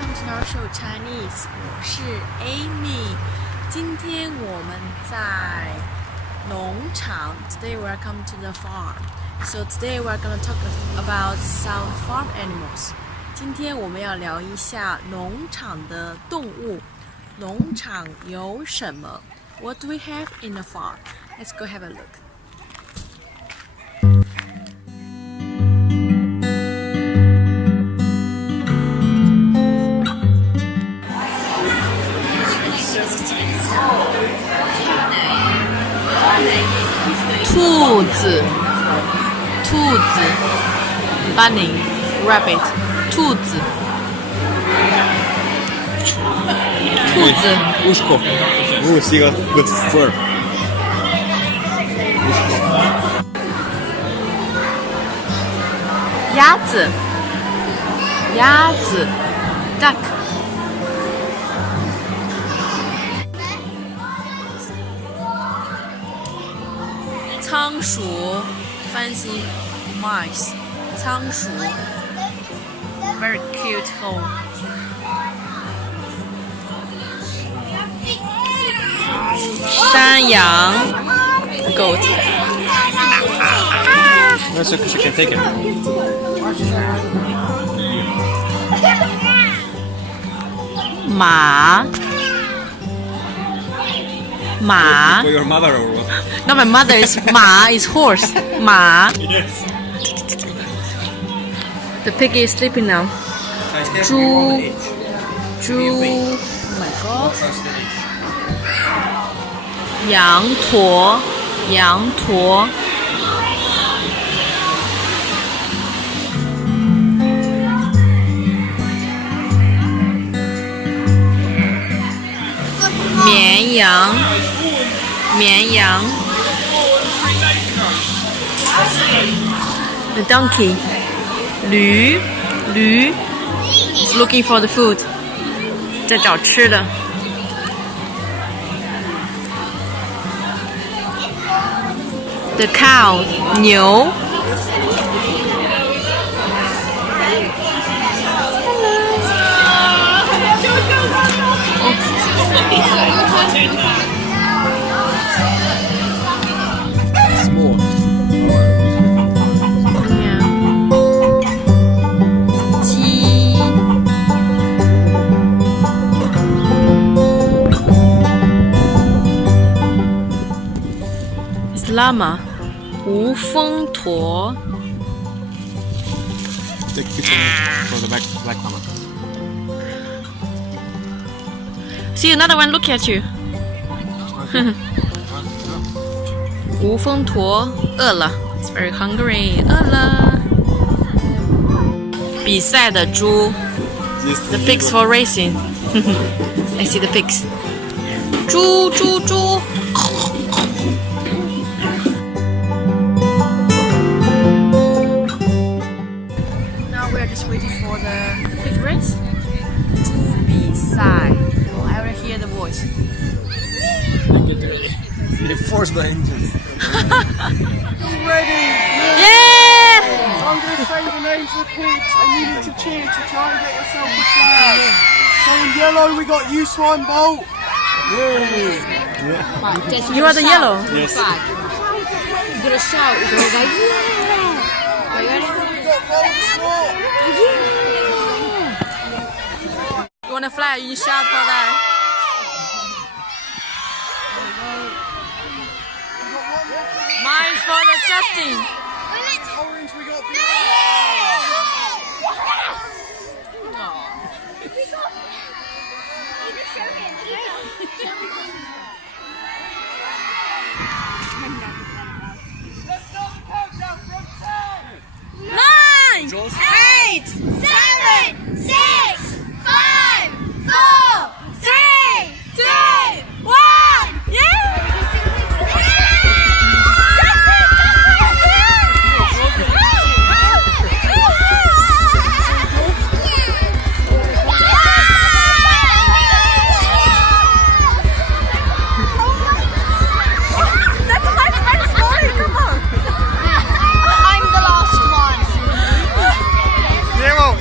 Welcome to our show Chinese. 我是 Amy. 今天我们在农场. Today we're coming to the farm. So today we're going to talk about some farm animals. 今天我们要聊一下农场的动物。农场有什么 ？What do we have in the farm? Let's go have a look.兔子 bunny rabbit 兔子 Ушко. See, got good fur.鸭子 duck 仓鼠 fancy mice 仓鼠 very cute home 山羊 goat No, so she can take it.马 For your mother or what? No, my mother is 马 is horse 马 Yes. The pig is sleeping now 猪 Oh my god 羊驼绵羊 The donkey 驴 is looking for the food 在找吃的The cow 牛Small. Llama 无风驼 Take picture for the black mama. See another one look at you 无风驼饿了 It's very hungry 饿了比赛的猪 The pigs for racing I see the pigs 猪Now we are just waiting for the pig race 猪比赛 Oh, I already hear the voice They forced the engine. Ready? Yeah I'm going to say the names of the pigs and you need to cheer to try and get yourself a flag. So in yellow we got Usain Bolt. You are the yellow Yes. You're gonna shout You're gonna go yeah Are you ready? We got Gold Swart. You want a flag? You shout for that Mine's for the Justin Orange we got Nine 8, 7, 6, 5, 4, 3, 2, 1. Yeah I'm the last one. Yellow.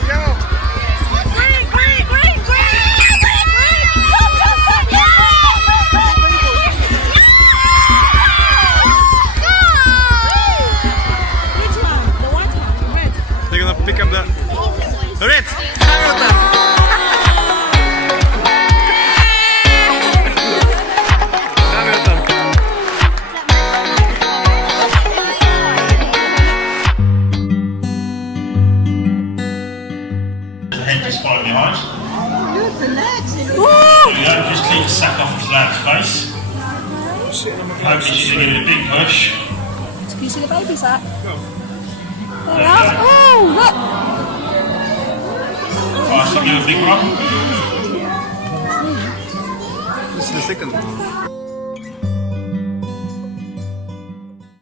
Yeah, just keep the sack off his lad's face. Hopefully she's going to give it a big push. Can you see the baby sack? There we are. Oh, look! Alright, so give it a big rock. This is the second one.